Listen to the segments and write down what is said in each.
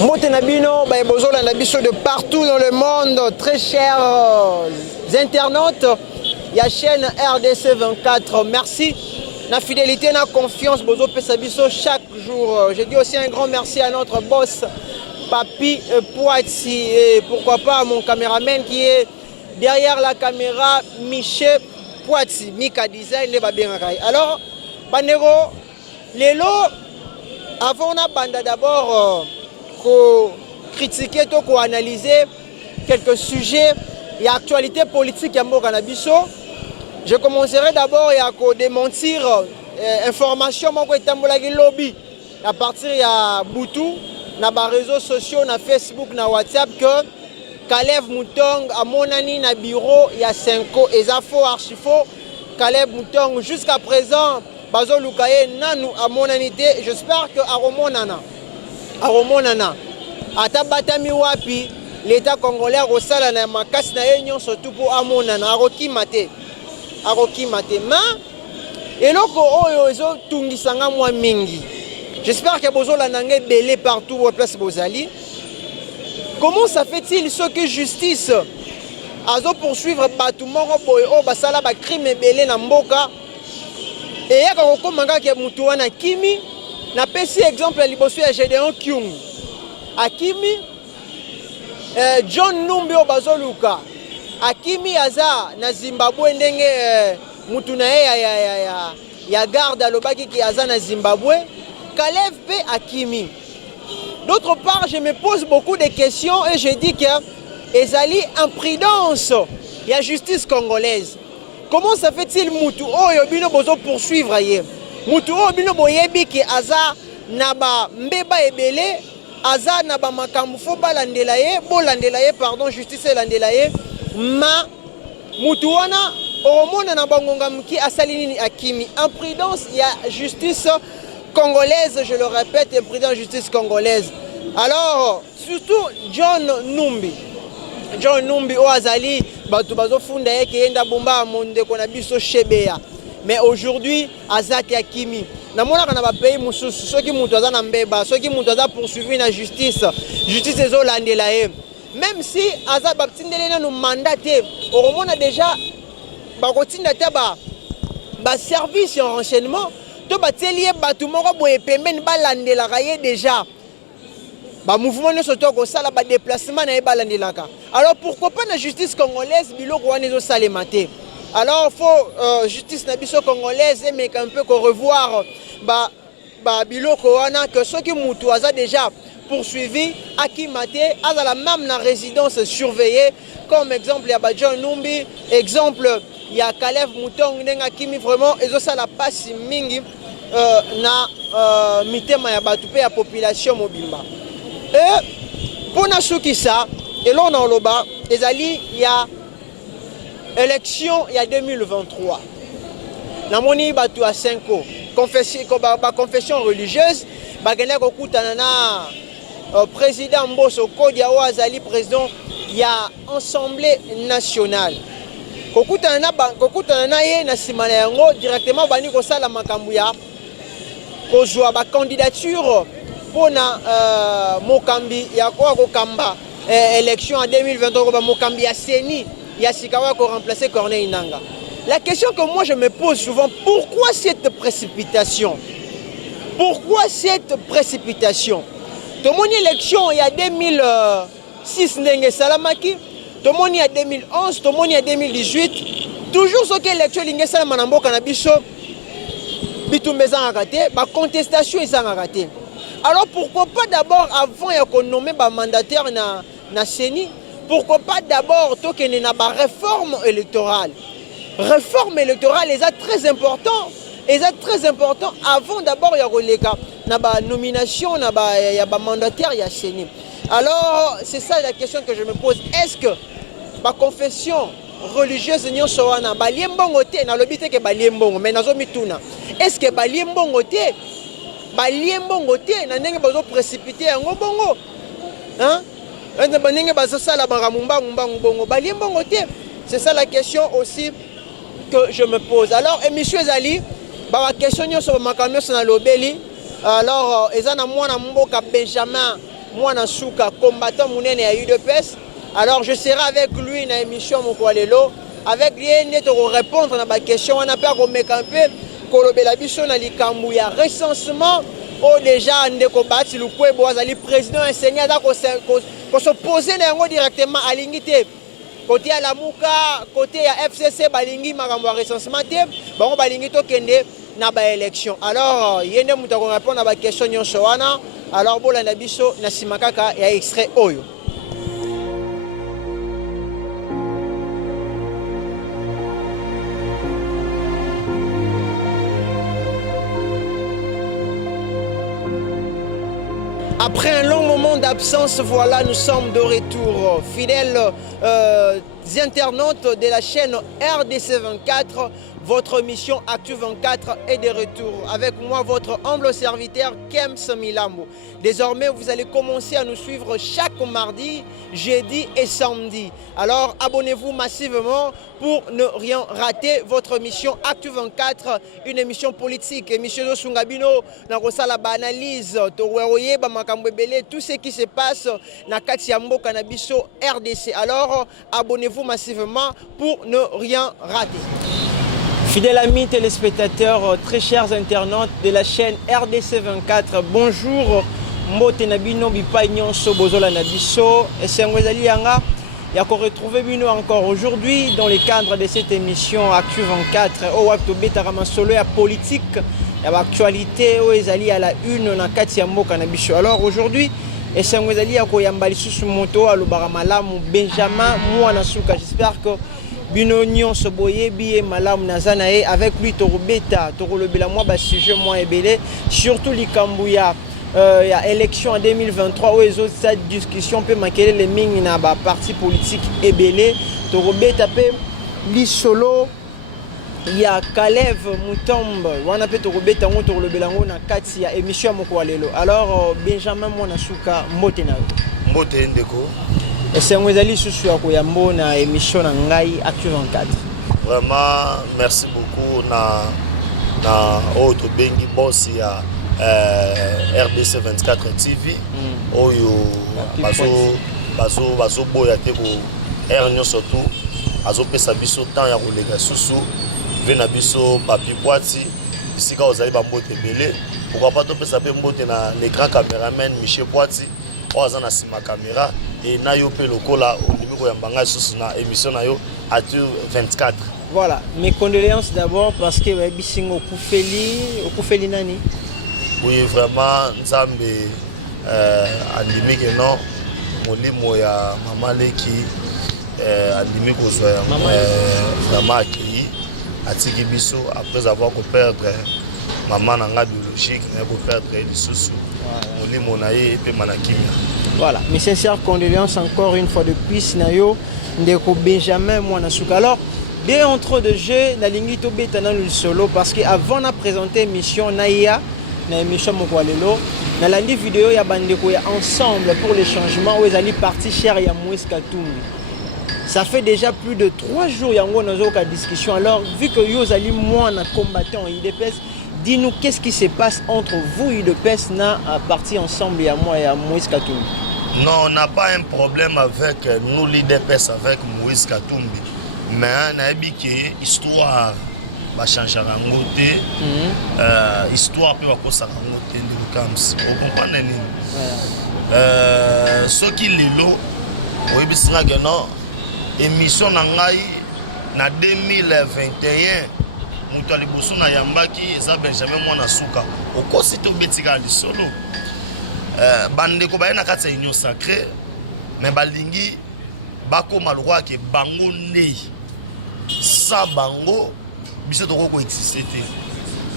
Motenabino, Baebozola Nabiso de partout dans le monde, très chers internautes, il y a chaîne RDC 24, merci. La fidélité, la confiance, Bozo Pesabiso chaque jour. Je dis aussi un grand merci à notre boss, Papi Poati, et pourquoi pas à mon caméraman qui est derrière la caméra, Michel Poati, Mika Design, les Babérakai. Alors, Banero, les lots, avant on a banda d'abord. Critiquer, analyser quelques sujets et actualités politiques à Mokanabiso. Je commencerai d'abord à démentir information lobby à partir de Boutou, dans les réseaux sociaux, na Facebook, na WhatsApp que Caleb Moutong a monani na bureau il y a 5 ans et ça faux archifaux. Caleb Moutong jusqu'à présent Bazo Lukaye nanu a monanité. J'espère que Aromonana Atabatami wapi l'État congolais rosala na makasi na yenyo surtout pour amonana arokimate ma eloko oyo ezo tungisanga mwa mingi. J'espère que bozola nangé belé partout au place bozali. Comment ça fait-il ce que justice azo poursuivre batu moko boy o basala ba crime belé na mboka et yaka kokomanga ke mutu wana kimi na pesi exemple liboso ya Gédéon Kyung Akimi John Numbi Obazoluka Akimi aza na Zimbabwe ndenge mutu na ya garde alobaki ki aza na Zimbabwe Caleb P Akimi. D'autre part, je me pose beaucoup de questions et je dis que ezali imprudence la justice congolaise. Comment ça fait-il mutu oyo bino bozo poursuivre ye? Mutu oyo bino boyebi ki aza na ba mbeba ebele, aza na ba makambu fo balandela ye, pardon, justice elandela ye, ma mutu wana omona na bangonga mki asali nini Akimi? Imprudence ya justice congolaise, je le répète, imprudence justice congolaise. Alors, surtout John Numbi Oazali, batu bazo funda ye kenda bomba monde kona biso shebeya. Mais aujourd'hui, Azati Akimi. Namona kana ba pays mususu, soki mutu aza na mbeba, soki mutu aza poursuivi na justice ezo landela ye. Même si aza baptindele na no mandaté, on a déjà ba kotinda te ba service en renseignement, to batelier batu moko boye pembeni ba landela ye déjà. Ba mouvement ne soto ko sala ba déplacement na ba landelaka. Alors pourquoi pas la justice congolaise biloko wana ezo salemate? Alors il faut justice nabiso congolaise mais un peu qu'on revoir biloko wana que ceux qui mutu aza déjà poursuivi akimate azala même na résidence surveillée comme exemple il y a John Numbi, exemple il y a Caleb Moutong ndenga kimi vraiment ezo sala pasi mingi na mitema ya batu pe ya population mobimba. Et pour na suki ça et là on a loba ezali il y a élection il y a 2023. Namoni batu à 5 ans. Confession religieuse. Bagene kokutana na président Mboso Kodia Oazali président il y a assemblée nationale. Kokutana na ye na simana yango directement bani ko sala makambu ya kozwa ba candidature pona mokambi ya ko kamba élection en 2023 ko mokambi ya Seni. Yasikawa qui a remplacé Corneille Nanga. La question que moi je me pose souvent, pourquoi cette précipitation? Pourquoi cette précipitation? Tout le monde élection il y a 2006 Ndenge Salamaki, tout le monde il y a 2011, tout le monde il y a 2018. Toujours ce qui est élection Ndenge Salamanambo Kanabiso, Bitumbeza a raté, ma contestation est raté. Alors pourquoi pas d'abord avant qu'on nomme mandataire na Seni? Pourquoi pas d'abord token na ba réforme électorale? Réforme électorale est très important. Très important avant d'abord ya roleka na ba nomination na ba ya ba mandataire ya Seni. Alors c'est ça la question que je me pose. Est-ce que ba confession religieuse nyonso wana ba liembongo te na lobité ke ba liembongo mais nazo mituna. Est-ce que ba liembongo te? Ba liembongo te na ndenge bazo précipiter yango bongo? Hein? C'est ça la question aussi que je me pose. Alors, monsieur Zali, la question sur ma camion sur l'obéli. Alors, ils ont moi Benjamin Mwana Souka, combattant Mounene à UDPS. Alors je serai avec lui dans l'émission Mokwalelo. Avec lui, on va répondre à ma question. On a peur qu'on mette un peu. Kolobela biso na likambu ya recensement. Oh déjà, Ndeko Bati Lukwebo, le président enseignant qu'on se posait directement à l'ingité. Côté à la Mouka, côté à FCC, balingi makambo recensement bon balingi to kende na ba élection. Alors yende muta ko répondre à ba question nyonso wana. Alors bola na biso na simakaka ya extrait oyo. Après un long moment d'absence, voilà, nous sommes de retour. Fidèles internautes de la chaîne RDC 24, votre mission Actu 24 est de retour. Avec moi, votre humble serviteur Kems Milambo. Désormais, vous allez commencer à nous suivre chaque mardi, jeudi et samedi. Alors, abonnez-vous massivement pour ne rien rater. Votre mission Actu 24, une émission politique. Émission de Sungabino, Nakosala analyse, tout ce qui se passe dans Katiambo Cannabiso RDC. Alors, abonnez-vous massivement pour ne rien rater. Fidèles amis téléspectateurs, très chers internautes de la chaîne RDC 24, bonjour. Mbote Nabino Bipagnon Sobozola Nabiso et c'est un Yanga. Il y a qu'on retrouve Bino encore aujourd'hui dans le cadre de cette émission Actu 24 au Waktobeta Ramasolo à politique et à l'actualité au Ezali à la une na Katiambo Cannabiso. Alors aujourd'hui, et c'est un Ezali à Koyambali sous moto à Lubaramalamu Benjamin Mouanasuka. J'espère que Bino Nyon Soboye Bié Malam Nazanae avec lui Torobeta Torolobela moi bas sujet moi ebelé surtout l'Ikambouya. Il y a élection en 2023 où les autres cette discussion peut manquer les mines na ba parti politique ebelé Torobeta pe li solo il y a Kalev Mutombe wana pe Torobeta ngo Torolobela ngo na kati ya émission Mokwalelo. Alors Benjamin Mouanasuka Mbotena Mbote Ndeko. Et c'est un Wezali sous à Koyambo na émission Ngai Actu 24. Vraiment, merci beaucoup na autre bengi boss ya RDC 24 TV. Oyo bazo boya te ko ernyo surtout azo pesa biso temps ya kolega susu vena biso papi poati isika ozali ba mbote belé. Pourquoi pas to pesa pe mbote na l'écran caméraman Michel Poati oza na sima caméra. Et nayo pe lokola au numéro ya mbanga sous na émission nayo Actu 24. Voilà, mes condoléances d'abord parce que bisingo okufeli nani. Oui, vraiment nzambe andimi que non molimo ya mama leki andimi ko zo vraiment accueilli atiki biso après avoir ko perdre maman nanga biologique na ko perdre lisusu molimo na ye pe manakimia. Voilà, mes sincères condoléances encore une fois de plus Nayo Ndeko Benjamin Mouanasuka. Alors, bien entre de jeu, na lingito betana le solo parce que avant de présenter émission Naïa, na émission Mokwalelo, na landi vidéo ya bandeko ya ensemble pour les changements où ils allaient partir cher ya Moïse Katumbi. Ça fait déjà plus de 3 jours yango nazo ka discussion. Alors, vu que yo allez moi na combattant IDPS, dis-nous qu'est-ce qui se passe entre vous IDPS na parti ensemble ya moi ya Moïse Katumbi. Non, on n'a pas un problème avec nous, l'IDPS, avec Moïse Katumbi. Mais on a dit que l'histoire va changer en côté. L'histoire peut passer en côté. Vous comprenez? Ce qui est là, vous savez que non, l'émission en 2021, nous avons dit que Yambaki et Benjamin Mouanasuka. Au cours de ce métier, solo. Bandeko bayena kati ya union sacrée mais balingi bakoma lwa ke bango ndei sa bango biso toko ko exister te.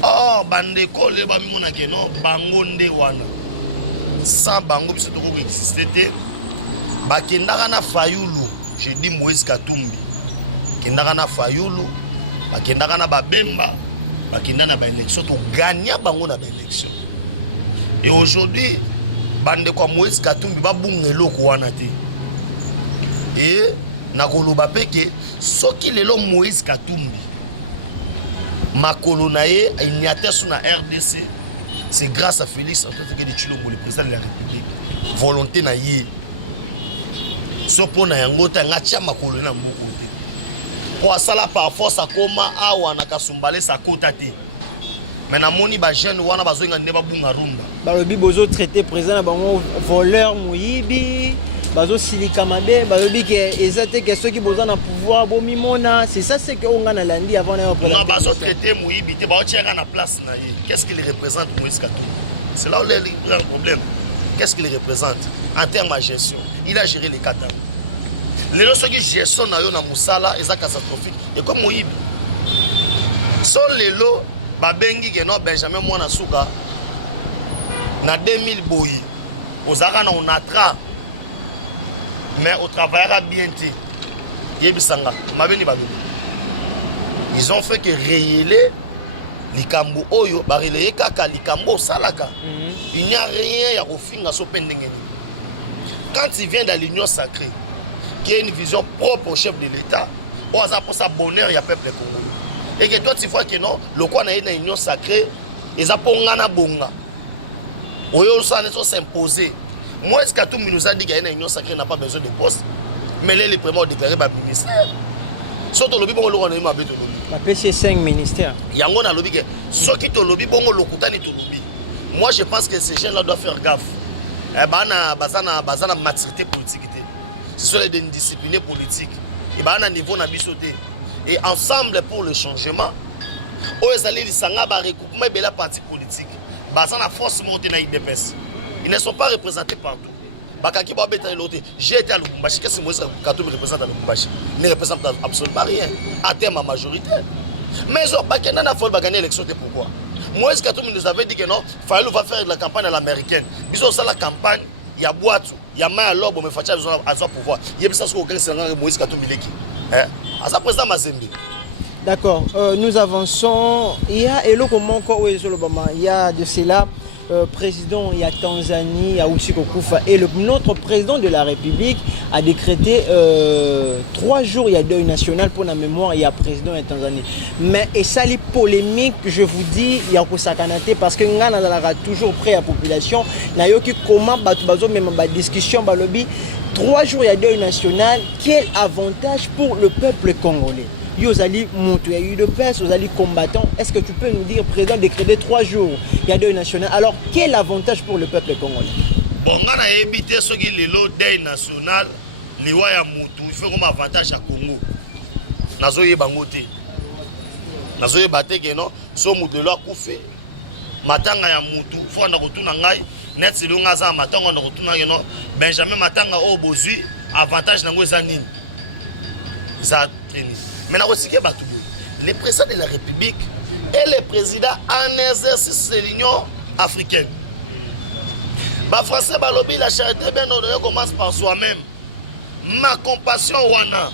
Oh bandeko le ba mimona ke no bango ndei wana sa bango biso toko ko exister te. Bakendaka na Fayulu, je dis Moïse Katumbi kendaka na Fayulu, bakendaka na Babemba, bakendaka na ba élection to gagner bango na ba élection. Et aujourd'hui bande kwa Moïse Katumbi ba bungelo ko wana te. Et nakoloba peke soki lelo Moïse Katumbi makolo na ye ignaté sur na RDC, c'est grâce à Félix Antoine Tshisekedi Tshilombo, le président de la République. volonté na ye so pona yango ta ngatia makolo na mbuku te po asala par force akoma awa na kasumbale sa kota te mais na moni ba jeune wana bazoinga ne babunga rumba balobi bozo traité président na bango voleur moyibi bazo silika mabe balobi ke ezate ke ceux qui besoin na pouvoir bomimona c'est ça c'est que on a landi avant na présenter bazo traité moyibi te ba tianga na place na ye qu'est-ce qu'il représente Moïse Katumbi c'est là où il y a un problème. Qu'est-ce qu'il représente en termes de gestion? Il a géré les 4 ans. Les gens qui gestion na yo na musala est catastrophique. Et comme Moïbi, son lelo babengi que non Benjamin Mwana Suka na 2000 boyi. Ozaka na onatra mais au travaillera bien té. Yebisanga mabeni babeni. Ils ont fait que rééler likambo oyo bareleye kaka likambo salaka. Il n'y a rien à refinga so pendengeni. Quand il vient dans l'union sacrée, qui a une vision propre au chef de l'État, on a pour sa bonheur il y a peuple congolais. Et que toi tu vois que non, le quoi na une union sacrée, ils a pour ngana bonga. Oyo ça ne s'imposer. Moi est-ce que tout nous a dit qu'il y a une union sacrée n'a pas besoin de poste, mais les prémons déclaré par ministère. Surtout le bibo on a eu ma bête la PC 5 ministères. Yango na lobby que ceux qui te lobby bongo lokutani to lobby. Moi je pense que ces gens là doivent faire gaffe. Eh bana bazana maturité politique. Ce sont des disciplinés politiques. Et bana niveau na bisoté. Et ensemble pour le changement. Aux alliés sanga ba recoupement bela parti politique. Bazana force monter na IDPS. Ils ne sont pas représentés partout. Bakaki ba beta l'autre. J'ai été à Lubumbashi. Qu'est-ce que Moïse Katumbi représente à Lubumbashi? Il ne représente absolument rien. À terme à majorité. Mais ils ont pas gagné l'élection. Pourquoi? Moïse Katumbi nous avait dit que non, Fayulu va faire la campagne à l'américaine. Ils ont fait la campagne, il y a Boatou, il y a Maya Lobo, mais Fatia a son pouvoir. Il y a ça ce qu'aucun sénateur Moïse Katumbi qui. À sa président Mazembe. D'accord, nous avançons. Il y a Elo Komonko Obama, il y a de cela. Président, il y a Tanzanie, il y a aussi Kokufa et notre président de la République a décrété 3 jours, il y a deuil national pour la mémoire, il y a président de Tanzanie. Mais et ça les polémiques, je vous dis, il y a Kosakanate parce que Ngana a toujours prêt à la population. Na yoki comment bazo même ba discussion ba lobby 3 jours il y a deuil national, quel avantage pour le peuple congolais? Yozali Moutou, il y a eu de paix, Yozali combattant. Est-ce que tu peux nous dire, président, décréter 3 jours, il y a deuil national. Alors, quel avantage pour le peuple congolais? Bon, on a évité ce qui est le deuil national, les Waya Moutou, il faut comme avantage à Congo. Nazoye Bangote. Nazoye Bate, non, so Moutou l'a coupé. Matanga ya Moutou, il faut en retourner en Gaï. Net si l'on a ça, Matanga en retourner en Benjamin Matanga au Bozui, avantage dans les années. Ça traîné. Maintenant, le président de la République et le président en exercice de l'Union africaine. Les Français, la charité bien honorée commence par soi-même. Ma compassion, wana.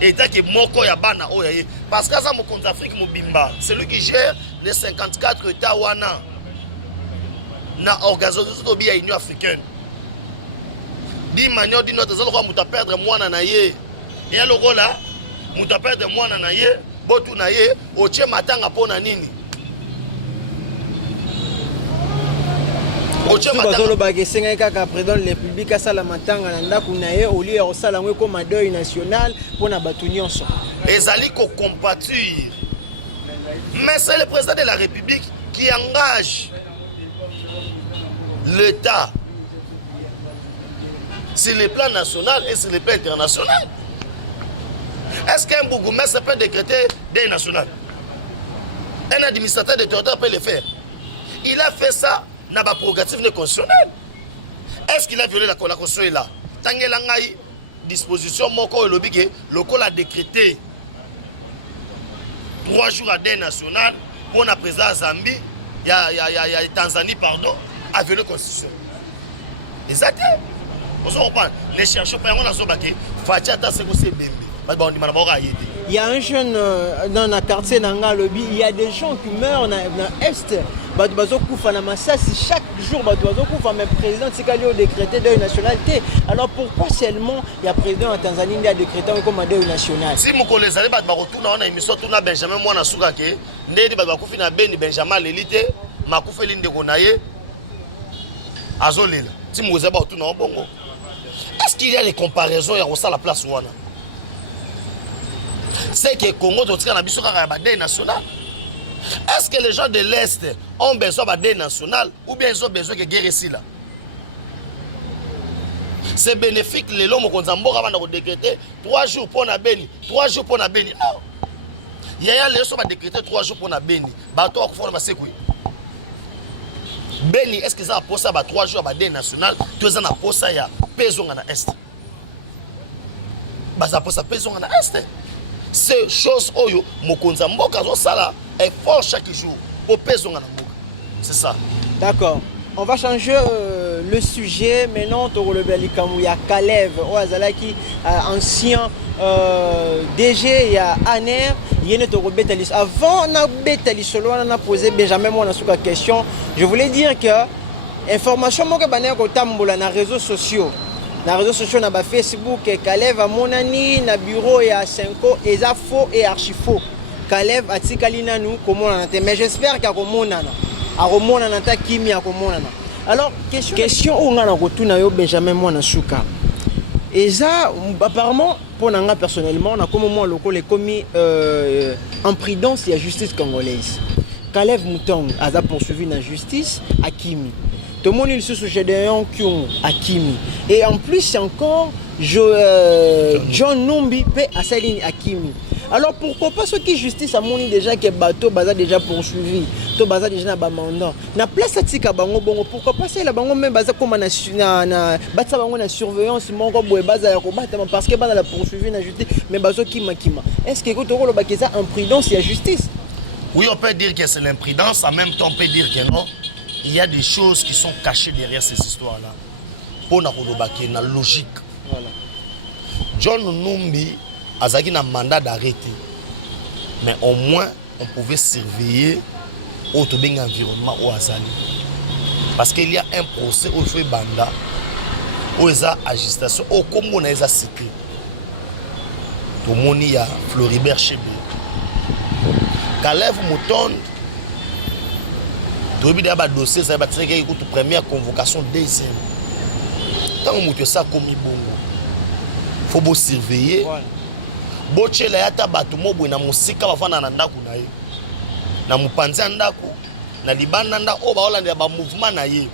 Et tant que moko ya bana oyaye. Parce que ça, mon compte Afrique, c'est lui qui gère les 54 États wana. Na organisation de l'Union africaine. D'une manière ou d'une autre, on va perdre moi na ye. Et alors là, on va perdre moi na ye, botu na ye, oche matanga pona nini. Oche matanga ba gesenga kaka président de la République asala matanga na ndako na ye au lieu ya osala ngwe comme deuil national pona batu nyonso. Ezali ko compatir. Mais c'est le président de la République qui engage l'État sur le plan national et sur le plan international. Est-ce qu'un bourgmestre peut décréter deuil national? Un administrateur de territoire peut le faire. Il a fait ça dans la prérogative constitutionnelle. Est-ce qu'il a violé la Constitution là? Tant qu'il a une disposition, le col a décrété 3 jours à deuil national pour la présidence Zambie, il y a Tanzanie, pardon, a violé la Constitution. Exactement. Ne cherchons pas à se Fatiata c'est Bembe. Il y a un jeune dans le quartier Nanga Lobby, il y a des gens qui meurent dans l'Est. Chaque jour, mais président Tsikali a décrété deuil nationalité. Alors pourquoi seulement il y a président en Tanzanie qui a décrété comme un deuil national? Si nous les allons retourner dans l'émission, tourner Benjamin Mwana Suka ke, ndé Benjamin Lelite, Makoufeli Ndekonaye, Azolela. Est-ce qu'il y a des comparaisons à la place Wana? C'est que Congo a des national. Est-ce que les gens de l'Est ont besoin d'un national ou bien ils ont besoin de guerre ici là? C'est bénéfique les lois qui décréter 3 jours pour la Beni, 3 jours pour la Beni. Non. Il y a les gens qui décréter 3 jours pour la Beni. Bateau à faire le Beni, est-ce que ça a posé 3 jours à la national? Tout ça a posé à Pézon à l'Est. Ça a posé à Pézon à l'Est. C'est chose oyo mokonza mboka zo sala effort chaque jour pour Pézon à l'Est. C'est ça. D'accord. On va changer le sujet. Maintenant, il y a Kalev, ancien DG, il y a Aner, il y a avant, on a posé Benjamin une question. Je voulais dire que l'information que dans les réseaux sociaux, dans les réseaux sociaux, dans Facebook, Kalev a monani, na bureau et à 5 ans, et ça faux et archi faux. Kalev a tikalina nous, comment on a. Mais j'espère qu'il y a alors, question où on a retourné Benjamin Mwanasuka. Et ça, apparemment, pour nous personnellement, on a comme moi le commis en prudence il y a justice congolaise. Kalev Moutong a poursuivi la justice à Kimi. Tout le monde il se souvient à Kimi. Et en plus, c'est encore John Numbi à Saline à Kimi. Alors pourquoi pas ceux qui justice à mon déjà que bateau baza déjà poursuivi, to baza déjà na ba mandat. Na place atika bango bongo pourquoi pas c'est la bango même baza comme na batsa bango na surveillance mongo boye baza ya ko batama parce que baza la poursuivi na justice mais bazo kima. Est-ce que ko lo bakeza imprudence et justice? Oui, on peut dire que c'est l'imprudence, en même temps on peut dire que non, il y a des choses qui sont cachées derrière ces histoires-là. Pour na kolobaki na logique. Voilà. John Numbi Azaki n'a mandat d'arrêter. Mais au moins, on pouvait surveiller l'environnement au Azali. Parce qu'il y a un procès où il fait banda, où il y a agitation, où on a cité. Tout le monde y a Floribert Chébé. Kalev Mouton, tout le monde a un dossier, ça va être la première convocation, deuxième. Tant que ça comme il faut surveiller. Voilà. Boche la yata batu mobo na musika bafana na ndaku na ye na mupanzi ndaku na libanda nda o ba olanda ba mouvement na ye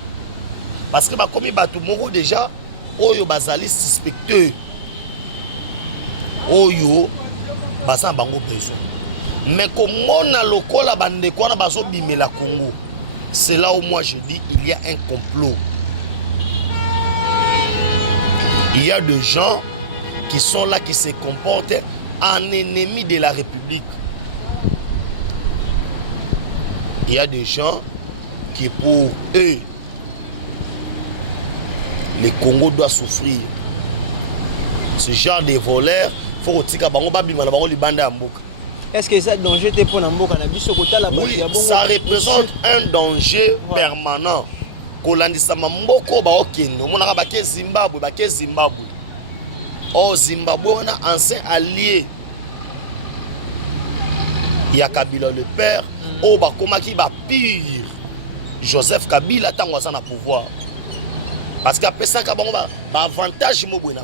parce que ba komi batu moko déjà oyo bazali suspecteur oyo basa bango besoin mais komona lokola bandeko na bazo bimela Congo, c'est là où moi je dis il y a un complot. Il y a des gens qui sont là, qui se comportent en ennemis de la République. Il y a des gens qui, pour eux, le Congo doit souffrir. Ce genre de voleurs, il faut que est-ce que ça danger pour Namboka? Oui, ça représente un danger permanent. Zimbabwe. Oh, Zimbabwe, on a ancien allié. Il y a Kabila le père. Oh, comment qui va pire? Joseph Kabila, tant qu'on a pouvoir. Parce qu'après ça, on a un avantage au Congo.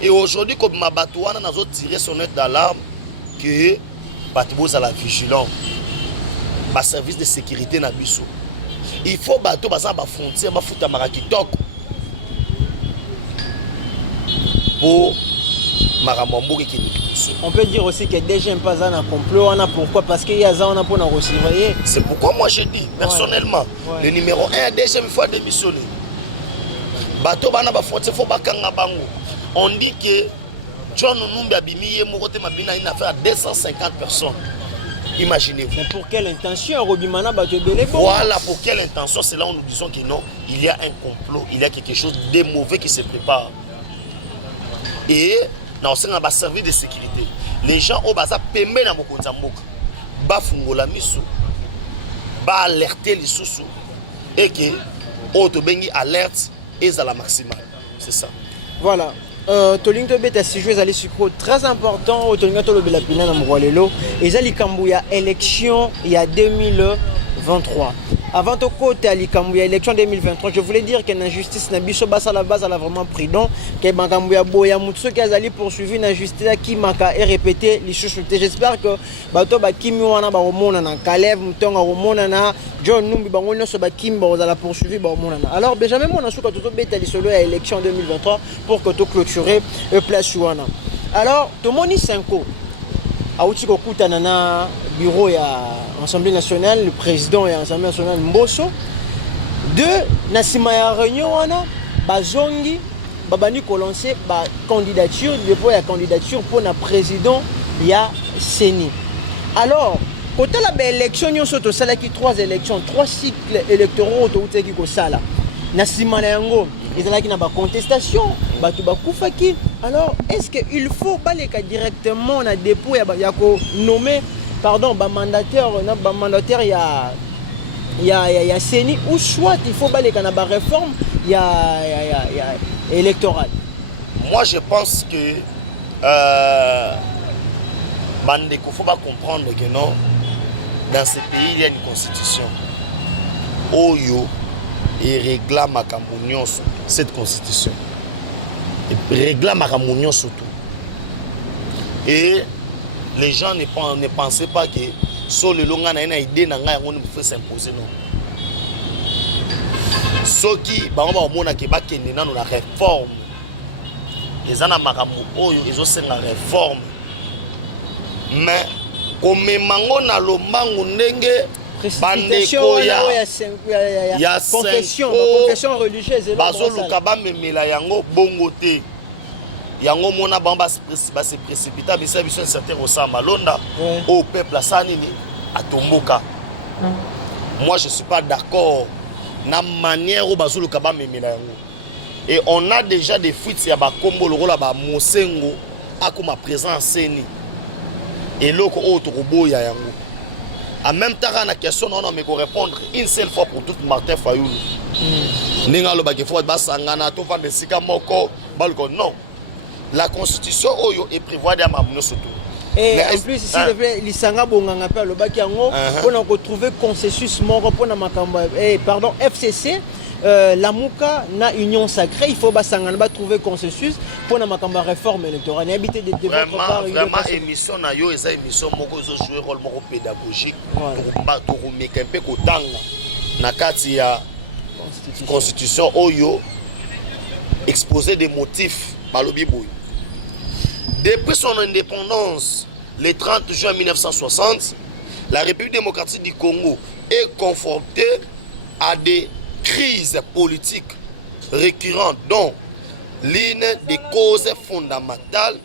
Et aujourd'hui, comme ma batouana, nous avons tiré son aide d'alarme que Batibos à la vigilance. Le service de sécurité na biso. Il faut bateau à la frontière, il faut Marakitok. On peut dire aussi que déjà un pas un complot, on a pourquoi? Parce qu'il y a ça, on a pour nous surveiller. C'est pourquoi moi je dis, personnellement, le numéro 1 déjà une fois démissionné. Bateau bana ba frontière faut bakanga bango. On dit que John Numbi Abimi est mort mabina une affaire à 250 personnes. Imaginez-vous. Mais pour quelle intention Voilà, pour quelle intention? C'est là où nous disons que non, il y a un complot, il y a quelque chose de mauvais qui se prépare. Et dans le service de sécurité, les gens ont payé dans Mokonzamboka, bafungola miso, ba alerter les sous et que autobengi alerte et à la maximale. C'est ça. Voilà. Toling to beta si jouer aller sucre très important au tolinga to le belapina na mwalelo et zali kambuya élection il y a 2023. avant de côté à l'élection 2023, je voulais dire qu'il y a une injustice, à la base, elle a vraiment pris donc, qu'il y a ceux qui ont poursuivi une injustice qui m'a répété les choses. J'espère que bato ba kimi wana ba omona na Caleb Mutonga omona na John Numbi ba ngoni so ba kimi ba za la poursuivi ba omona na. Alors Benjamin mona suka toto beta li solo à élection 2023 pour que to clôturer place wana. Alors to moni 5 auti ko kutana na bureau ya Assemblée nationale, le président ya Assemblée nationale Mbosso de nasima ya réunion wana bazongi babani ko lancer ba candidature dépôt ya candidature pour na président ya Séni. Alors côté la élection nyonso to sala ki 3 élections 3 cycles électoraux to uteki ko sala nasima na yango ezalaki na ba contestation batu bakufaki. Alors est-ce que il faut baleka directement na dépôt ya ko nommer pardon ba mandataire ya Séni, ou soit il faut baleka na ba réforme ya électorale? Moi je pense que il faut pas comprendre que non, dans ce pays il y a une constitution. Oyo et régla makambo cette constitution. Et régla makambo surtout. Et les gens ne pensaient pas que sur le long na une idée na ngai on peut s'imposer non. Ceux qui ba mona ke ba kende na la réforme. Les ana makambo oyo ezosenga réforme. Mais comme mango na lombango ndenge bandeko ya confession religieuse bazoluka bamemela yango bongo te. Yango mona bamba se précipita bisa biso certain osamba londa au peuple sanini atomboka. Moi je suis pas d'accord na manière où bazoluka bamemela yango. Et on a déjà des fuites ya ba kombo lokola ba mosengo akoma présent Séni. Et loko autre robot ya yango. En même temps, la question, on me répondre une seule fois pour tout Martin Fayoulou. Non. La constitution est prévoit des mamans surtout. Et en plus, ici, l'Isanga Bonganga Père le Bakiango, on a retrouvé consensus mort pour la Makamba. Pardon, FCC. La Mouka na union sacrée, il faut trouver consensus pour la réforme électorale. Vraiment, émission na yo eza émission moko zo jouer rôle moko pédagogique pour remettre un peu kotanga na kati ya constitution oyo exposer des motifs balobi boy. Depuis son indépendance le 30 juin 1960, la République démocratique du Congo est confrontée à des crises politiques récurrentes dont l'une des causes fondamentales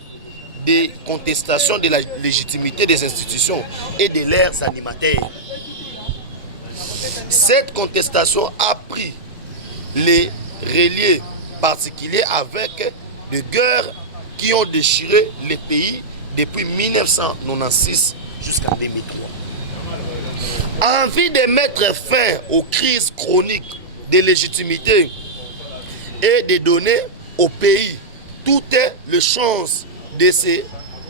des contestations de la légitimité des institutions et de leurs animateurs. Cette contestation a pris les reliefs particuliers avec des guerres qui ont déchiré le pays depuis 1996 jusqu'en 2003. Envie de mettre fin aux crises chroniques de légitimité et de donner au pays toutes les chances de se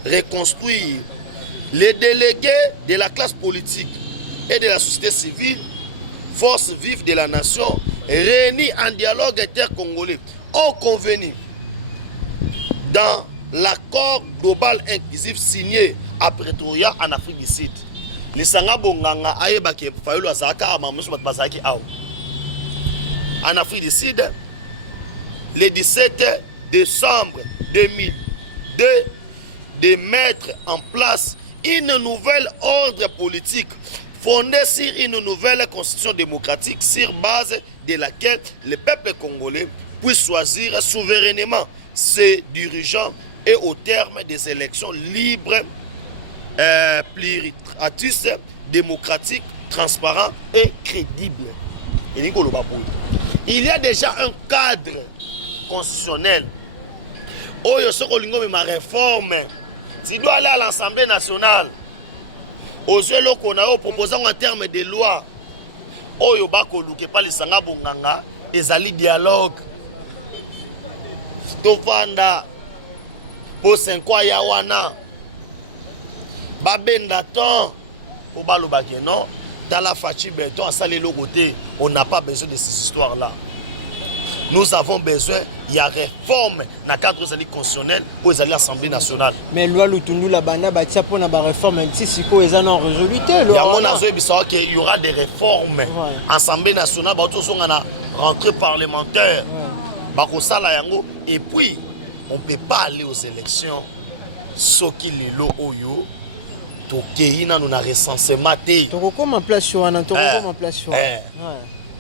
reconstruire. Les délégués de la classe politique et de la société civile, forces vives de la nation, réunis en dialogue intercongolais, ont convenu dans l'accord global inclusif signé à Pretoria en Afrique du Sud. Les Sanga Bonganga Ayebake Fayulu Azaka Amamusu Bazaki Aou. En Afrique du Sud, le 17 décembre 2002, de mettre en place une nouvelle ordre politique fondée sur une nouvelle constitution démocratique sur base de laquelle le peuple congolais puisse choisir souverainement ses dirigeants et au terme des élections libres, pluralistes, démocratiques, transparents et crédibles. Il y a déjà un cadre constitutionnel. Oyo soko lingo ma réforme. Tu dois aller à l'Assemblée nationale. Aux yeux locaux, proposant en termes de loi. Oyo bako luke pa les sanga bonganga ezali dialogue. Tovanda po 5 ya wana. Babenda temps pour balobaki non. Tala Fachi Beton à Salé côté, on n'a pas besoin de ces histoires-là. Nous avons besoin, il y a réforme dans le cadre constitutionnel pour l'Assemblée nationale. Mais loi Lutundu la banda batia pour la réforme si siko eza non résoluté il y aura des réformes. Assemblée nationale on a rentrée parlementaire. Et puis on ne peut pas aller aux élections soki lelo oyo tokeyina nous na recensement té. Tokokoma place wana tokokoma place wana.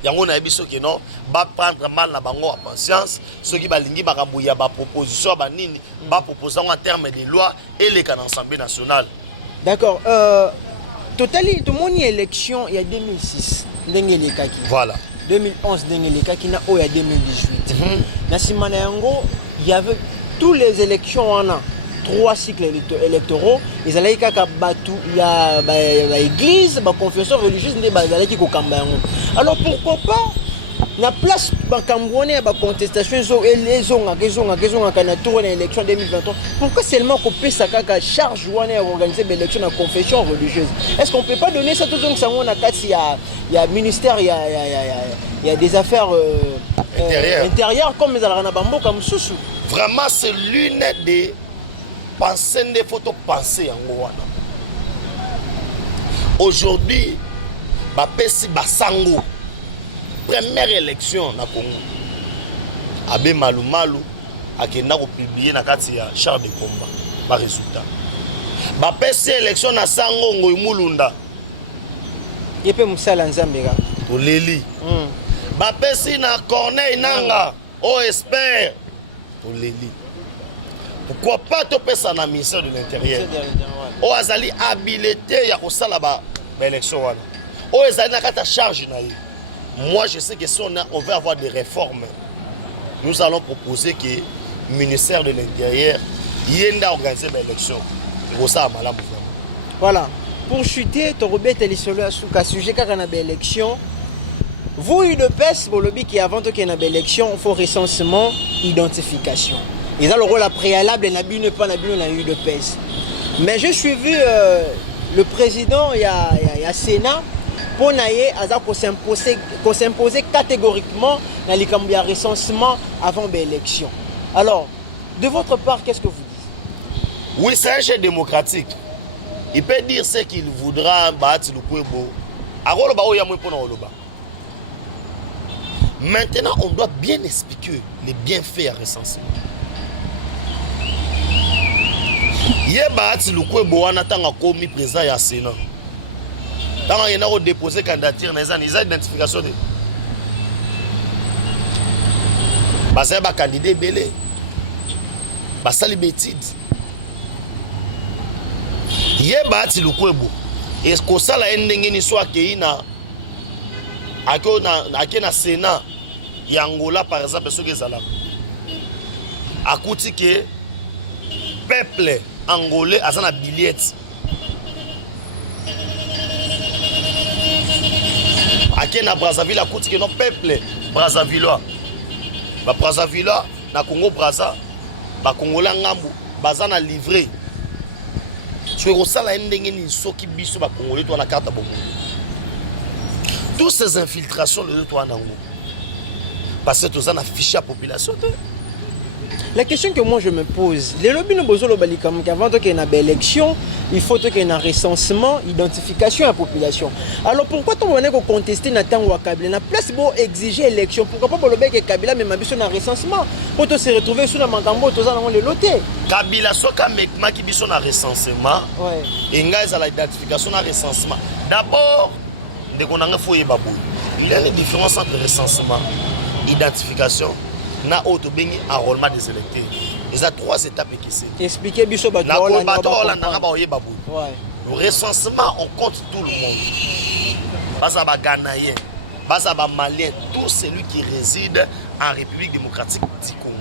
Yango na biso ke non ba prendre mal na bango en conscience ceux qui balingi bakambuya ba proposition ba nini ba proposer en termes de loi et les canons l'Assemblée nationale. D'accord, totali tout moni élection il y a 2006 ndenge lekaki. Voilà. 2011 ndenge lekaki na o ya 2018. Na simana yango il y avait tous les élections wana 3 cycles électoraux, ils allaient kaka batu ya ba église, ba confession religieuse ndé bazala ki kokamba yango. Alors pourquoi pas na place ba kambone ba contestation zo elezonga kezonga kana tour na élection 2023. Pourquoi seulement qu'on peut ça kaka charge wana organiser l'élection na confession religieuse? Est-ce qu'on peut pas donner ça tout donc ça on a kati ya ministère il y a des affaires intérieures comme les alana bambo comme susu. Vraiment c'est l'une des penser des photos penser en Rwanda. Aujourd'hui, Bapesi Basango, première élection na Congo. Abe Malu akenda ko publier na kati ya char de combat ba résultat. Bapesi élection na Sango Ngoy Mulunda. Yepe musala nzambe ga. Oleli. Bapesi na Corneille Nanga, o espère. Oleli. Pourquoi pas te passer dans le ministère de l'Intérieur? O azali habilité ya kosala ba élection wana. O azali na kata charge na ye. Moi je sais que si on veut avoir des réformes, nous allons proposer que le ministère de l'Intérieur yenda organiser ba élection. Pour ça malamu vraiment. Voilà. Pour chuter to robete lisolo asuka sujet kaka na ba élection. Vous UDPS pour le qui avant que na ba élection, faut recensement, identification. Ils ont le rôle préalable et n'abîme pas eu de pèse. Mais j'ai suivi le président il y a Sénat pour s'imposer catégoriquement dans les cambia recensement avant l'élection. Alors, de votre part, qu'est-ce que vous dites? Oui, c'est un chef démocratique. Il peut dire ce qu'il voudra. Maintenant, on doit bien expliquer les bienfaits à recensement. Yeba ati lukwebo wana tanga komi président ya Sénat. Tanga yena ko déposer candidature na za identification de. Basa ba candidat belé. Basali betide. Yeba ati lukwebo. Est-ce que ça la ndenge ni so akeina akena Sénat ya Angola par exemple ce que ça là. Akuti que peuple angolais a un billet. À na Brazzaville, à côté que nos peuple Brazzavillois. Ba Brazzaville, na Congo Brazza, ba Congolais ngambu, bazana livré. Tu es ça la ndenge ni soki biso ba Congolais toi na carte bongo. Toutes ces infiltrations de toi nango. Parce que tout ça na fiché à population. La question que moi je me pose, les lobbies nous besoin qu'avant qu'il y ait une élection, il faut qu'il y ait un recensement, identification à la population. Alors pourquoi on va contester Nathan Kabila? Na place pour exiger élection. Pourquoi pas le bec Kabila mais ma un recensement pour se retrouver sous la mangambo tous dans le loté. Kabila soka mekma qui bison un recensement. Ouais. Et ngaz à l'identification à recensement. D'abord, dès qu'on a un foyer babou. Il y a une différence entre recensement, identification. Na auto bengi enrôlement des électeurs. Il y a 3 étapes qui c'est. Expliquez biso ba le recensement on compte tout le monde. Basa ba Ghanéen, basa ba Malien, tout celui qui réside en République démocratique du Congo.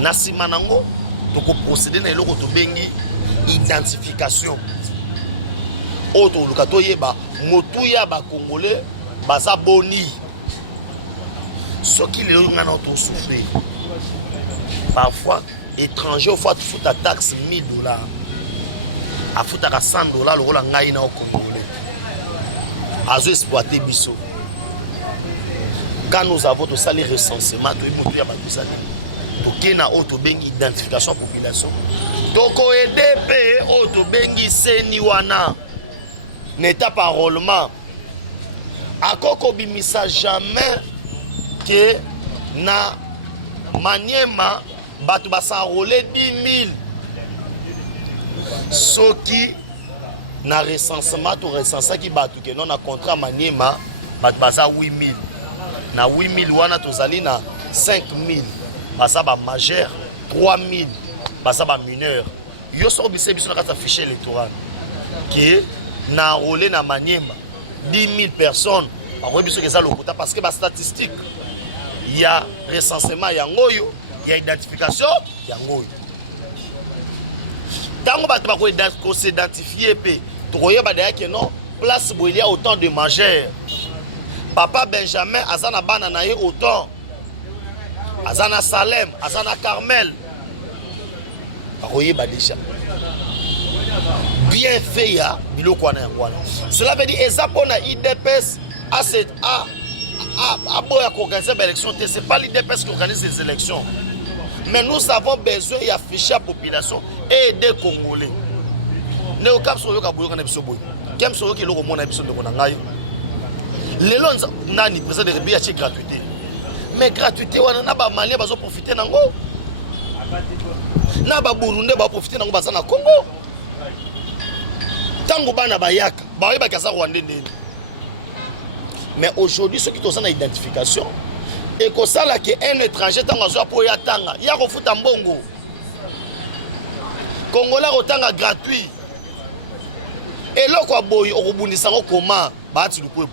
Na simanango donc procéder na eloko to bengi identification. Auto lukato yeba motuya ba Congolais basa boni. Ce qui les gens ont souffert. Parfois, étrangers, il faut foutre ta taxe $1000. À foutre à $100, le rôle en Gaïna au Congolais. azo exploiter biso. Quand nous avons tout ça les recensements, tout y a tout ça. Tout qui na auto bengi identification population. Donc EDP auto bengi seni wana n'état pas enrôlement. Akoko bimisa jamais que na Maniema batu basa enrôler 10 000. Soki na recensement to recensa ki batu ke non na contrat Maniema batu basa 8 000. Na 8 000 wana tozali na 5 000. Basa ba majeur 3 000. Basa ba mineur. Yo so bise biso na kata fichier électoral. Qui na enrôlé na Maniema 10 000 personnes. Ba biso ke za lokota parce que ba statistique il y a recensement yangoyo, il y a identification yangoyo. Tant qu'on s'identifier pe to koyeba derrière que non place où il y a autant de majeurs. Papa Benjamin azana bana na ye autant. Azana Salem, azana Carmel. Koyeba déjà. Bien fait ya biloko wana yango. Cela veut dire ezapona IDPS à cette a à organiser l'élection, ce n'est pas l'IDPS qui organise les élections. Mais nous avons besoin d'afficher la population et aider les Congolais. Nous avons besoin de faire des choses. Nous avons besoin de faire des choses. Les gens qui président de la République ont gratuité. Mais gratuité, on a des Maliens qui profiter de ça. On a des Burundais qui profiter de ça au Congo. Tant que on a des Yaka, on a des Rwandais. Mais aujourd'hui, ceux qui ont une identification, et que ça là qu'un étranger tant que pour y attendre, il y a un foot en bongo. Congolais autant gratuit. Et là quoi boy, on rebondit ça comment? Bah tu le peux.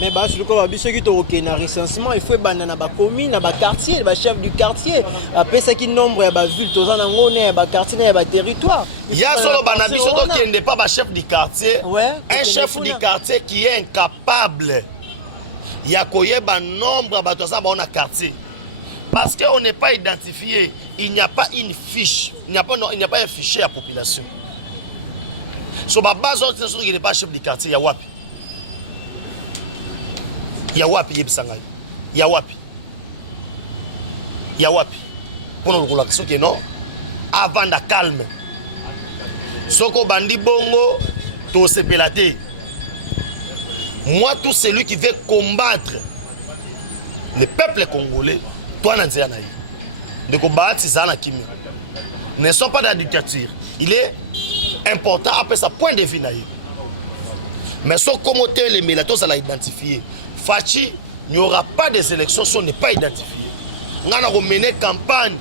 Mais bah sur le coup, ceux qui ont aucun recensement, il faut banana na ba commune, na ba quartier, ba chef du quartier. Après ça qui nombre ya ba ville, tous en ngone, ba quartier, na ba territoire. Il y a solo banabi surtout qui n'est pas ba chef du quartier. Ouais. Un chef du quartier qui est incapable. Il y a un nombre de quartier. Parce qu'on n'est pas identifié, il n'y a pas une fiche, il n'y a pas un fichier à la population. Sur ma base, il n'est pas chef du quartier, il y a Wapi. Il y a Wapi, il y a Wapi. Il y a Wapi. Pour nous relaxer, que non, avant de calme. Soko bandi bongo, to se pelate. Moi, tout celui qui veut combattre le peuple congolais, toi, Nanzéanaï, de combattre ces anakimi, ne sont pas dans la dictature. Il est important après sa point de vue. Mais ce communauté, les mélatos, ça l'a identifié. Fachi, il n'y aura pas des élections si on n'est pas identifié. On a mené campagne,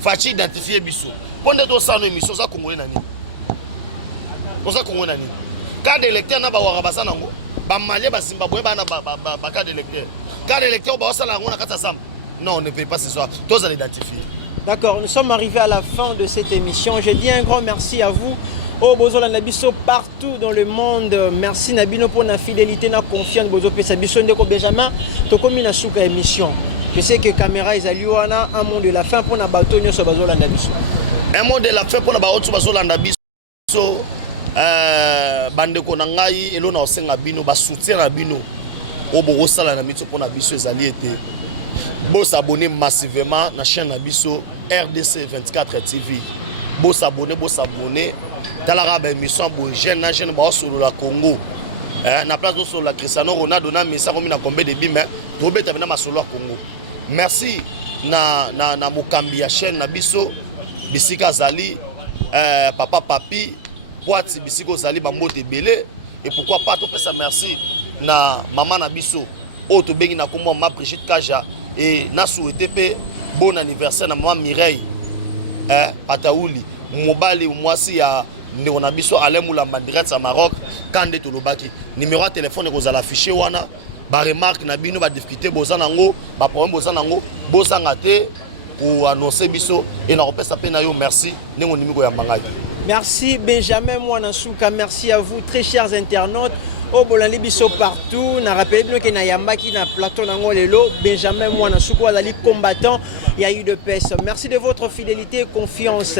Fachi identifié Bissou. Pendant que ça, nous émissions, ça, Congolais, nani. Ça, Congolais, nani. Quand l'électeur n'a pas Warabasa, nango. Non, on ne peut pas ce soir. Tous à l'identifier. D'accord, nous sommes arrivés à la fin de cette émission. Je dis un grand merci à vous. Oh, Bozola Nabiso partout dans le monde. Merci Nabino pour la fidélité, la confiance. Bozo Pesabiso Ndeko Benjamin. Tokomi na suka émission. Je sais que caméra est à un mot de la fin pour na bateau sur Bozola Nabiso. Un mot de la fin pour na bateau sur Bozola Nabiso. Bandeko na ngai elo na osenga bino ba soutien na bino obo sala na mitso pona biso ezali été bo s'abonner massivement na chaîne na biso RDC 24 TV bo s'abonner talara ba émission bo jeune na jeune ba solo la Congo na place sur la Cristiano Ronaldo na mesa komi na combien de bim to beta na masolo ya Congo. Merci na mokambi ya chaîne na biso bisika zali papa papi Boîte bisiko zali bambote belé et pourquoi pas to pesa merci na maman na biso auto bengi na kombo ma Brigitte Kaja et na souhaité pe bon anniversaire na maman Mireille Pataouli mobali mwasi ya ndeko na biso Alain Moulamba direct à Maroc kande to lobaki numéro de téléphone ko za l'afficher wana ba remarque na bino ba difficulté bozana ngo ba problème bozana ngo bozanga te pour annoncer biso et na repesa pe na yo merci ndeko nimiko ya mbangai. Merci Benjamin Mwanasuka, merci à vous très chers internautes. o bolandi biso partout na rappelé bino ke na yambaki na plateau nango lelo Benjamin Mwana Suku azali combattant ya UDPS. Merci de votre fidélité et confiance.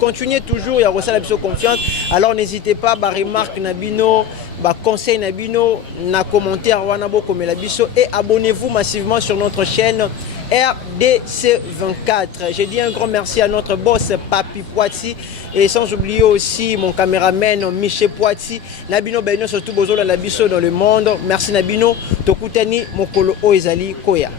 Continuez toujours ya rosala biso confiance. Alors n'hésitez pas ba remarque na bino, ba conseil na bino na commentaire wana bokomela biso et abonnez-vous massivement sur notre chaîne RDC24. J'ai dit un grand merci à notre boss Papi Poiti et sans oublier aussi mon caméraman Michel Poiti. Nabino Beno surtout Bozola Labiso dans le monde. Merci Nabino. Tokutani Mokolo Oezali Koya.